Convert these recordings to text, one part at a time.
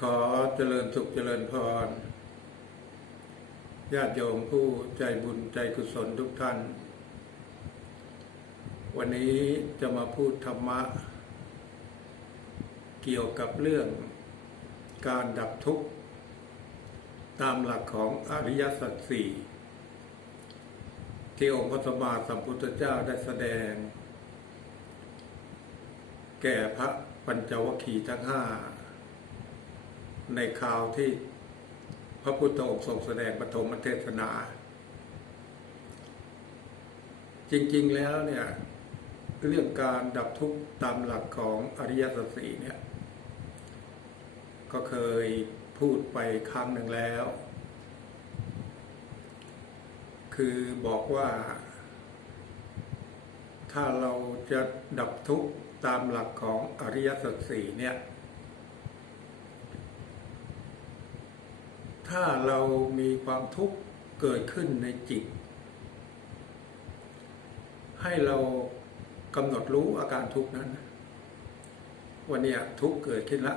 ขอเจริญสุขเจริญพร ญาติโยมผู้ใจบุญใจกุศลทุกท่าน วันนี้จะมาพูดธรรมะ เกี่ยวกับเรื่องการดับทุกข์ ตามหลักของอริยสัจสี่ที่องค์พระสัมมาสัมพุทธเจ้าได้แสดง แก่พระปัญจวัคคีย์ทั้งห้า ในคราวที่พระพุทธองค์ทรงแสดงปฐมเทศนา จริงๆแล้วเนี่ยเรื่องการดับทุกข์ตามหลักของอริยสัจสีเนี่ย ก็เคยพูดไปครั้งหนึ่งแล้ว คือบอกว่า ถ้าเราจะดับทุกข์ตามหลักของอริยสัจสี่เนี่ย ถ้าเรามีความทุกข์เกิดขึ้นในจิต ให้เรากำหนดรู้อาการทุกข์นั้น วันนี้ทุกข์เกิดขึ้นละ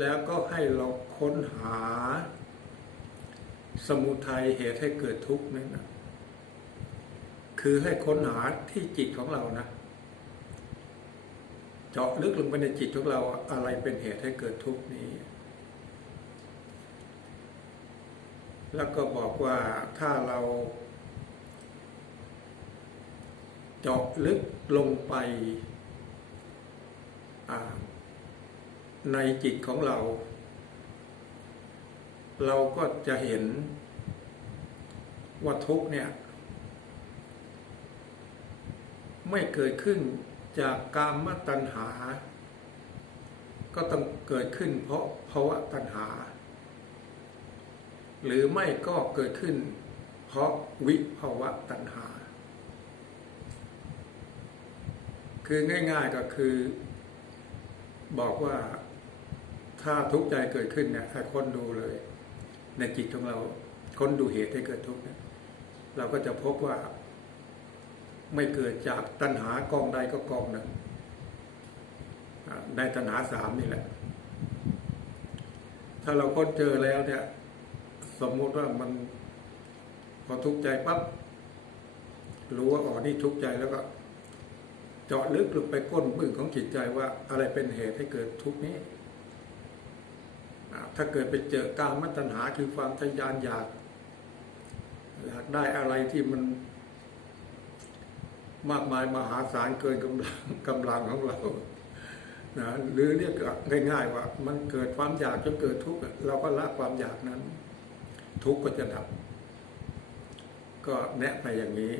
แล้วก็ให้เราค้นหา สมุทัยเหตุให้เกิดทุกข์นั้นนะคือให้ค้นหาที่จิตของเรานะ เจาะลึกลงไปในจิตของเราอะไรเป็นเหตุให้เกิดทุกข์นี้ แล้วก็บอกว่าถ้าเรา เจาะลึกลงไปในจิตของเรา เราก็จะเห็นว่าทุกเนี่ย ไม่เกิดขึ้นจากกามตัณหา ก็ต้องเกิดขึ้นเพราะภาวะตัณหา หรือไม่ก็เกิดขึ้น เพราะวิภาวะตัณหา คือง่าย ๆก็คือ บอกว่าถ้าทุกข์ใจเกิดขึ้นเนี่ยให้ค้นดูเลย ในจิตของเราค้นดูเหตุให้เกิดทุกข์เนี่ยเราก็จะพบว่า ไม่เกิดจากตัณหากองใดก็กองหนึ่งในตัณหาสามนี่แหละ ถ้าเราค้นเจอแล้วเนี่ย สมมุติว่ามันพอทุกข์ใจปั๊บรู้ว่าอ๋อนี่ทุกข์ใจแล้วก็ เจาะลึกลงไปก้นบึ้งของจิตใจว่าอะไรเป็นเหตุให้เกิดทุกข์นี้ถ้าเกิดไปเจอกามตัณหาคือความทยานอยาก อยากได้อะไรที่มัน มากมายมหาศาลเกินกำลังกำลังของเรานะหรือเรียกง่ายๆว่า มันเกิดความอยากจนเกิดทุกข์เราก็ละความอยากนั้น ทุกข์ก็จะดับ ก็แนะไปอย่างนี้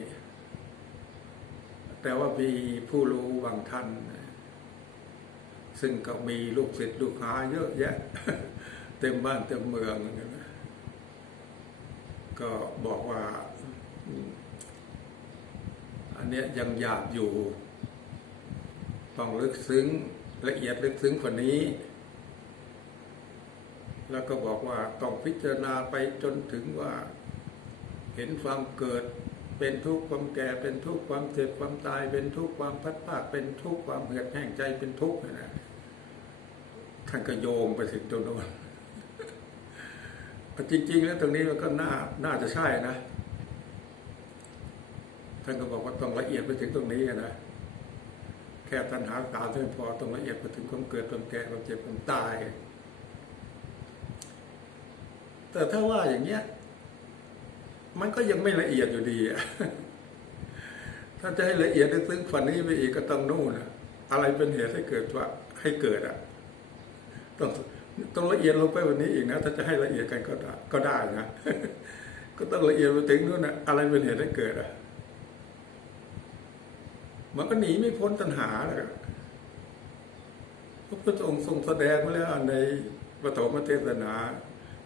แต่ว่ามีผู้รู้บางท่าน ซึ่งก็มีลูกศิษย์ลูกหาเยอะแยะ เต็มบ้านเต็มเมืองนะก็บอกว่า อันเนี้ยยังอยากอยู่ ต้องลึกซึ้งละเอียดลึกซึ้งกว่านี้ แล้วก็บอกว่าต้องพิจารณาไปจนถึงว่า เห็นความเกิดเป็นทุกข์ความแก่เป็นทุกข์ความเจ็บความตายเป็นทุกข์ความพัดภาคเป็นทุกข์ความเหือดแห้งใจเป็นทุกข์นะท่านก็โยงไปถึงตรงโน้นจริง ๆ แล้วตรงนี้มันก็น่าน่าจะใช่นะท่านก็บอกว่าต้องละเอียดไปถึงตรงนี้นะแค่ตัณหาตามไม่พอต้องละเอียดไปถึงความเกิดความแก่ความเจ็บความตาย แต่ถ้าว่าอย่างเงี้ย มันก็ยังไม่ละเอียดอยู่ดีอะถ้าจะให้ละเอียดลึกซึ้งฝันนี้ไปอีกก็ต้องนู่นนะอะไรเป็นเหตุให้เกิดว่าให้เกิดอะต้องต้องละเอียดลงไปวันนี้อีกนะถ้าจะให้ละเอียดกันก็ได้ก็ได้นะก็ต้องละเอียดไปถึงนู่นนะอะไรเป็นเหตุให้เกิดอะมันก็หนีไม่พ้นตัณหาเลยพระพุทธองค์ทรงแสดงมาแล้วในปฐมเทศนา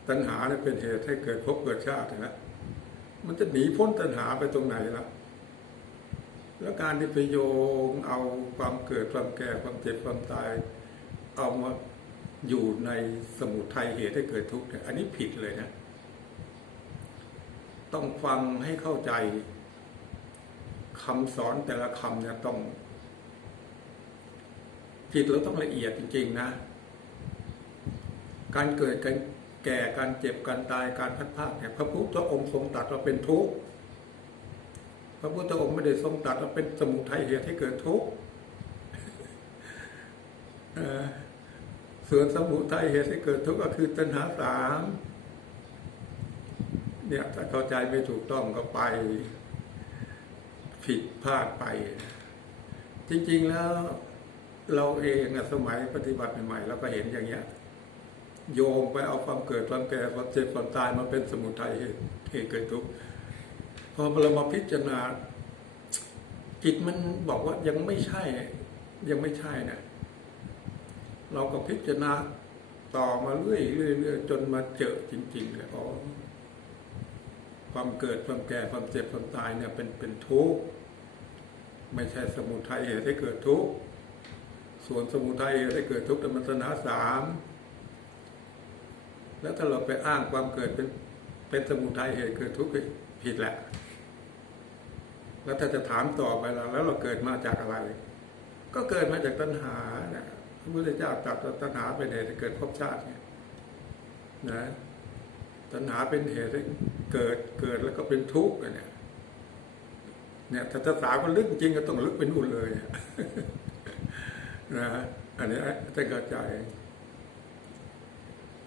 ตัณหาเนี่ยเป็นเหตุให้เกิดภพเกิดชาตินะมันจะหนีพ้นตัณหาไปตรงไหนล่ะ แล้วการที่ไปโยงเอาความเกิดความแก่ความเจ็บความตาย เอามาอยู่ในสมุทัยเหตุให้เกิดทุกข์เนี่ยอันนี้ผิดเลยนะ ต้องฟังให้เข้าใจคำสอนแต่ละคำเนี่ยต้องจิดตเราต้องละเอียดจริง ๆ นะ การเกิดการ แก่การเจ็บการตายการพัดพรากเนี่ยพระพุทธองค์ทรงตรัสว่าเป็นทุกข์พระพุทธองค์ไม่ได้ทรงตรัสว่าเป็นสมุทัยเหตุให้เกิดทุกข์ส่วนสมุทัยเหตุให้เกิดทุกข์ก็คือตัณหาสามเนี่ยถ้าเข้าใจไม่ถูกต้องก็ไป ผิดพลาดไป จริง ๆแล้วเราเองสมัยปฏิบัติใหม่ๆเราก็เห็นอย่างเงี้ย โยงไปเอาความเกิดความแก่ความเจ็บความตายมาเป็นสมุทัยเหตุเหตุเกิดทุกข์พอเรามาพิจารณา จิตมันบอกว่ายังไม่ใช่ ยังไม่ใช่นะเราก็พิจารณาต่อมาเรื่อยเรื่อยเรื่อยจนมาเจอจริงๆเลยอ๋อความเกิดความแก่ความเจ็บความตายเนี่ยเป็นเป็นทุกข์ไม่ใช่สมุทัยเหตุให้เกิดทุกข์ส่วนสมุทัยเหตุให้เกิดทุกข์แต่มันตัณหาสาม แล้วถ้าเราไปอ้างความเกิดเป็นเป็นสมุทัยเหตุเกิดทุกข์ผิดแหละ แล้วถ้าจะถามต่อไปแล้วแล้วเราเกิดมาจากอะไร ก็เกิดมาจากตัณหาเนะพระพุทธเจ้าตรัสตัณหาเป็นเหตุเกิดภพชาติเนี่ยนะตัณหาเป็นเหตุเกิดเกิดแล้วก็เป็นทุกข์เนี่ยเนี่ยถ้าจะสาวก็ลึกจริงก็ต้องลึกเป็นอุ่นเลยนะอันนี้ถ้าเข้าใจ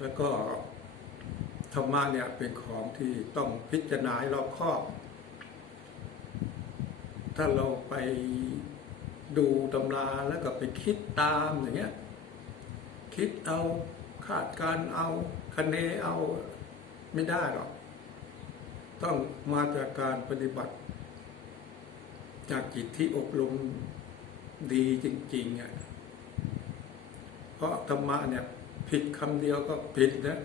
แล้วก็ธรรมะเนี่ยเป็นของที่ต้องพิจารณาให้รอบคอบ ถ้าเราไปดูตำราแล้วก็ไปคิดตามอย่างเงี้ยคิดเอาคาดการณ์เอาคะเนเอาไม่ได้หรอก ต้องมาจากการปฏิบัติ จากจิตที่อบรมดีจริงๆอะเพราะธรรมะเนี่ย ผิดคำเดียวก็ผิดนะ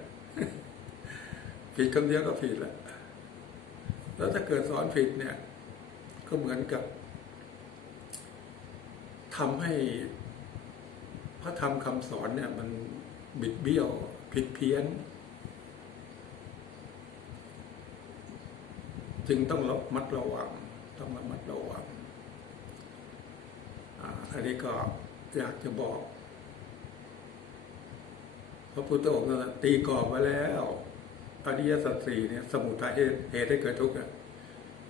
ผิดคำเดียวก็ผิดละแล้วถ้าเกิดสอนผิดเนี่ย ก็เหมือนกับทำให้พระธรรมคำสอนเนี่ย มันบิดเบี้ยว ผิดเพี้ยน จึงต้องระมัดระวังต้องระมัดระวังอันนี้ก็อยากจะบอก พระพุทธองค์นั้นตีกรอบไว้แล้วอริยสัจสี่เนี่ยสมุทัยเหตุให้เกิดทุกข์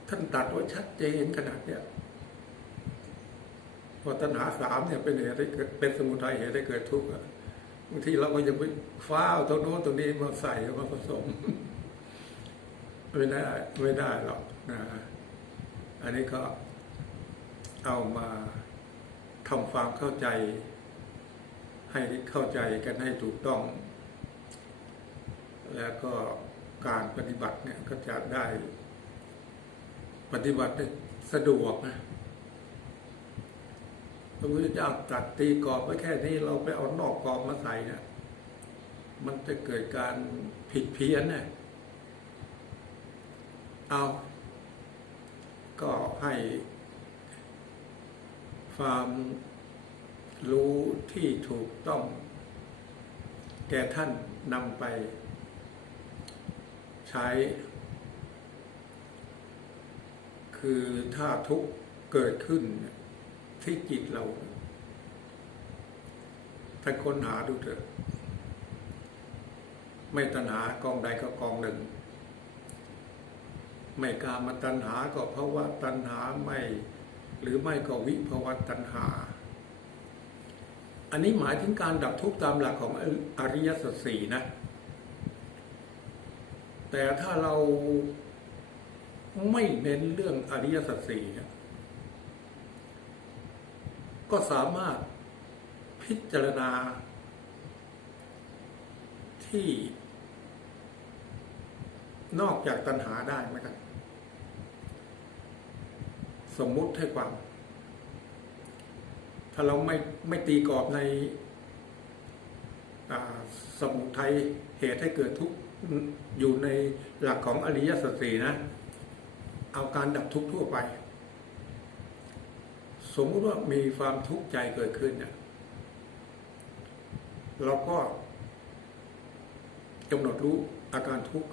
ท่านตัดไว้ชัดเจนขนาดเนี้ยพอตัณหาสามเนี่ยเป็นเหตุให้เกิดเป็นสมุทัยเหตุให้เกิดทุกข์บางทีเราก็ยังไปฟ้าวตรงโน้นตรงนี้มาใส่มาผสมไม่ได้ไม่ได้หรอกนะอันนี้ก็เอามาทำความเข้าใจ ให้เข้าใจกันให้ถูกต้อง แล้วก็การปฏิบัติเนี่ยก็จะได้ ปฏิบัติได้สะดวกนะพระพุทธเจ้าตัดตีกรอบไว้แค่นี้เราไปเอานอกกรอบมาใส่เนี่ยมันจะเกิดการผิดเพี้ยนเนี่ยเอาก็ให้ความ รู้ที่ถูกต้อง แก่ท่านนำไป ใช้ คือถ้าทุกข์เกิดขึ้นที่จิตเราท่านค้นหาดูเถอะ ไม่ตัณหากองใดก็กองหนึ่ง ไม่กามาตัณหาก็ภาวะตัณหาไม่ หรือไม่ก็วิภาวะตัณหา อันนี้หมายถึงการดับทุกข์ตามหลักของอริยสัจสี่นะ แต่ถ้าเราไม่เน้นเรื่องอริยสัจสี่เนี่ยก็สามารถพิจารณา ที่ นอกจากตัณหาได้ไหมครับสมมุติให้ความ ถ้าเราไม่ไม่ตีกรอบในสมุทัยเหตุให้เกิดทุกข์อยู่ในหลักของอริยสัจสี่นะ เอาการดับทุกข์ทั่วไป สมมติว่ามีความทุกข์ใจเกิดขึ้นเนี่ยเราก็กำหนดรู้อาการทุกข์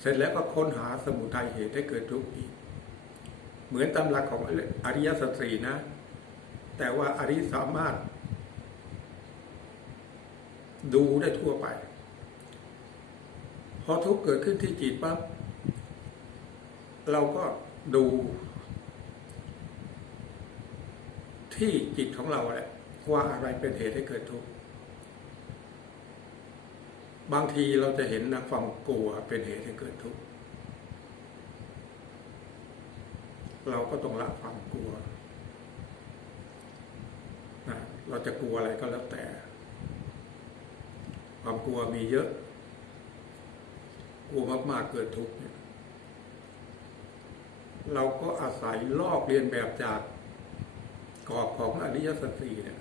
เสร็จแล้วก็ค้นหาสมุทัยเหตุให้เกิดทุกข์อีก เหมือนตามหลักของอริยสัจสี่นะ แต่ว่าอริสามารถ ดูได้ทั่วไป พอทุกเกิดขึ้นที่จิตปั๊บเราก็ดูที่จิตของเราแหละว่าอะไรเป็นเหตุให้เกิดทุกข์บางทีเราจะเห็นนะความกลัวเป็นเหตุให้เกิดทุกข์เราก็ต้องละความกลัว เราจะกลัวอะไรก็แล้วแต่ ความกลัวมีเยอะ กลัวมากๆเกิดทุกข์เนี่ยเราก็อาศัยลอกเรียนแบบจากกรอบของอริยสัจสี่เนี่ย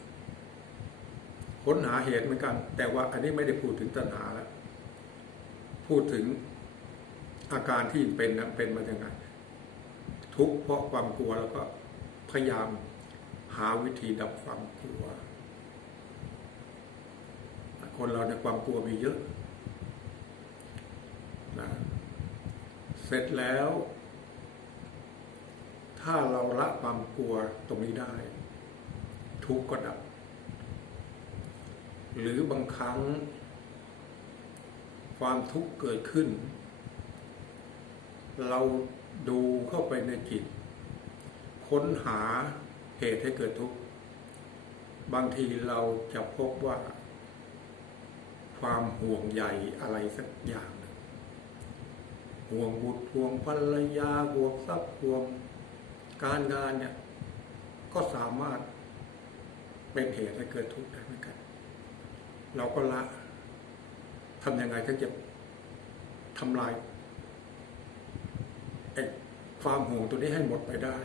ค้นหาเหตุเหมือนกัน แต่ว่าอันนี้ไม่ได้พูดถึงตัณหาแล้วพูดถึงอาการที่เป็นนะเป็นมาอย่างไงทุกข์เพราะความกลัวแล้วก็พยายาม หาวิธีดับความกลัว คนเราในความกลัวมีเยอะนะเสร็จแล้ว ถ้าเราละความกลัวตรงนี้ได้ ทุกข์ก็ดับ หรือบางครั้ง ความทุกข์เกิดขึ้น เราดูเข้าไปในจิต ค้นหา เหตุให้เกิดทุกข์ บางทีเราจะพบว่า ความห่วงใยอะไรสักอย่างห่วงบุตรห่วงภรรยาห่วงทรัพย์ห่วงการงานเนี่ย ก็สามารถเป็นเหตุให้เกิดทุกข์ได้เหมือนกัน เราก็ละทำยังไงถึงจะทำลายความห่วงตัวนี้ให้หมดไปได้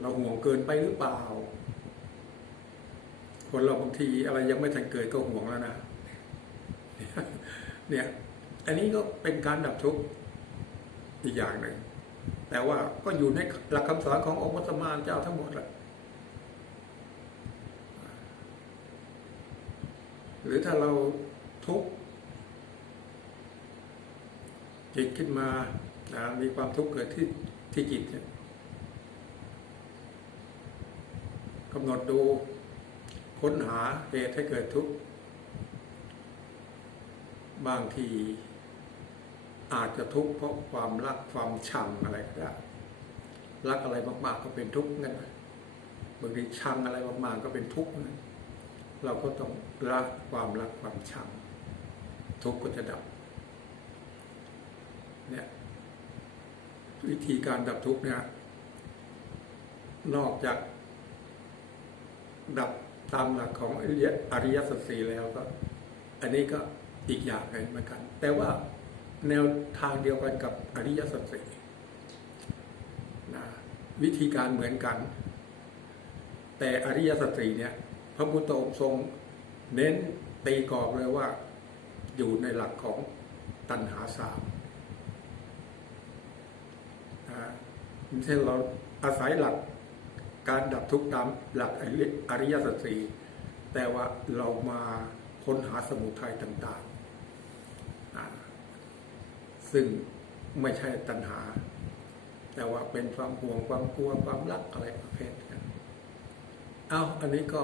เราห่วงเกินไปหรือเปล่า คนเราบางทีอะไรยังไม่ทันเกิดก็ห่วงแล้วนะ เนี่ย อันนี้ก็เป็นการดับทุกข์อีกอย่างหนึ่ง แต่ว่าก็อยู่ในหลักคำสอนขององค์พระสัมมาสัมพุทธเจ้าทั้งหมดแหละหรือถ้าเราทุกข์จิตขึ้นมานะมีความทุกข์เกิดที่ที่จิตเนี่ย กำหนดดูค้นหาเหตุให้เกิดทุกข์บางทีอาจจะทุกข์เพราะความรักความชังอะไรก็ได้รักอะไรมาก ๆ ก็เป็นทุกข์งั้นบางทีชังอะไรมากๆก็เป็นทุกข์นะเราก็ต้องละความรักความชัง ทุกข์ก็จะดับเนี่ยวิธีการดับทุกข์เนี่ยนอกจาก ดับตามหลักของอริยอริยสัจสีแล้วก็ อันนี้ก็อีกอย่างหนึ่งเหมือนกัน แต่ว่าแนวทางเดียวกันกับอริยสัจสี่นะวิธีการเหมือนกัน แต่อริยสัจสี่เนี่ย พระพุทธองค์ทรงเน้นตีกรอบเลยว่าอยู่ในหลักของตัณหาสามนะไม่ใช่เราอาศัยหลัก การดับทุกข์ตามหลักอริยสัจสีแต่ว่าเรามาค้นหาสมุทัยต่างๆ ซึ่งไม่ใช่ตัณหา แต่ว่าเป็นความห่วงความกลัวความรักอะไรประเภทนั้นเอาอันนี้ก็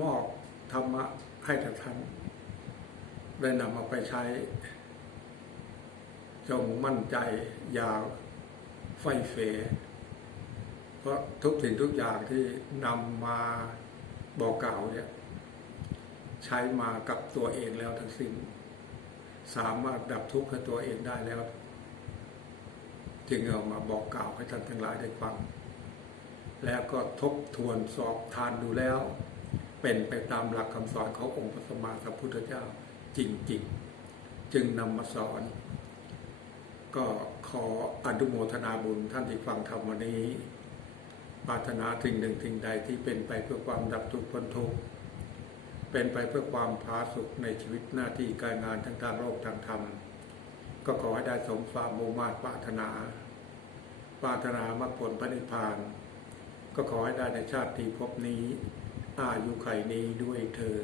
มอบธรรมะให้ท่านท่านได้นำมาไปใช้ จงมั่นใจอยาวไฟเฟ เพราะทุกสิ่งทุกอย่างที่นำมาบอกกล่าวเนี่ยใช้มากับตัวเองแล้วทั้งสิ้น สามารถดับทุกข์ให้ตัวเองได้แล้ว จึงเอามาบอกกล่าวให้ท่านทั้งหลายได้ฟัง แล้วก็ทบทวนสอบทานดูแล้ว เป็นไปตามหลักคำสอนขององค์พระสัมมาสัมพุทธเจ้าจริงๆ จึงนำมาสอนก็ขออนุโมทนาบุญท่านที่ฟังธรรมวันนี้ ปรารถนาสิ่งหนึ่งสิ่งใดที่เป็นไปเพื่อความดับทุกข์พ้นทุกข์เป็นไปเพื่อความพาสุกในชีวิตหน้าที่การงานทั้งทางโลกทางธรรม ก็ขอให้ได้สมความมุ่งมา่ปรารถนา ปรารถนามรรคผลพระนิพพาน ก็ขอให้ได้ในชาติที่พบนี้ อายุไขนี้ด้วยเธอ